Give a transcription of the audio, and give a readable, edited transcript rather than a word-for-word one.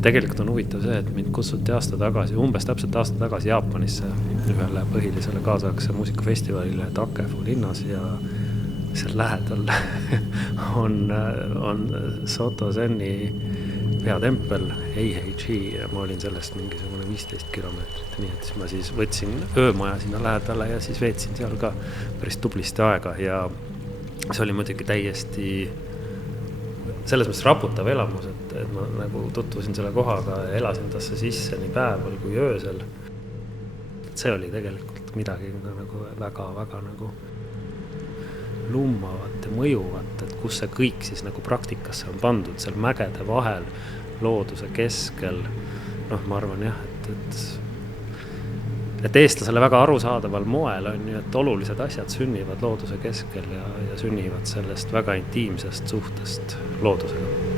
ja tegelikult on huvitav see, et mind kutsuti umbes täpselt aasta tagasi Jaapanisse ühele põhilisele kaasaegse muusikafestivalile Takefu linnas ja seal lähedal on Soto Zen'i peatempel Heiheiji ja ma olin sellest mingisugune 15 kilomeetrit, nii et siis ma siis võtsin öömaja sinna lähedale ja siis veetsin seal ka päris tublisti aega ja see oli muidugi täiesti selles mõttes raputav elamus, et ma nagu tutvusin selle kohaga ja elasin tasse sisse nii päeval kui öösel. See oli tegelikult midagi nagu väga nagu lummavat ja mõjuvat, et kus see kõik siis nagu praktikasse on pandud, seal mägede vahel, looduse keskel. Ma arvan jah, et eestlasele väga arusaadaval moel on ju, et olulised asjad sünnivad looduse keskel ja sünnivad sellest väga intiimsest suhtest loodusega.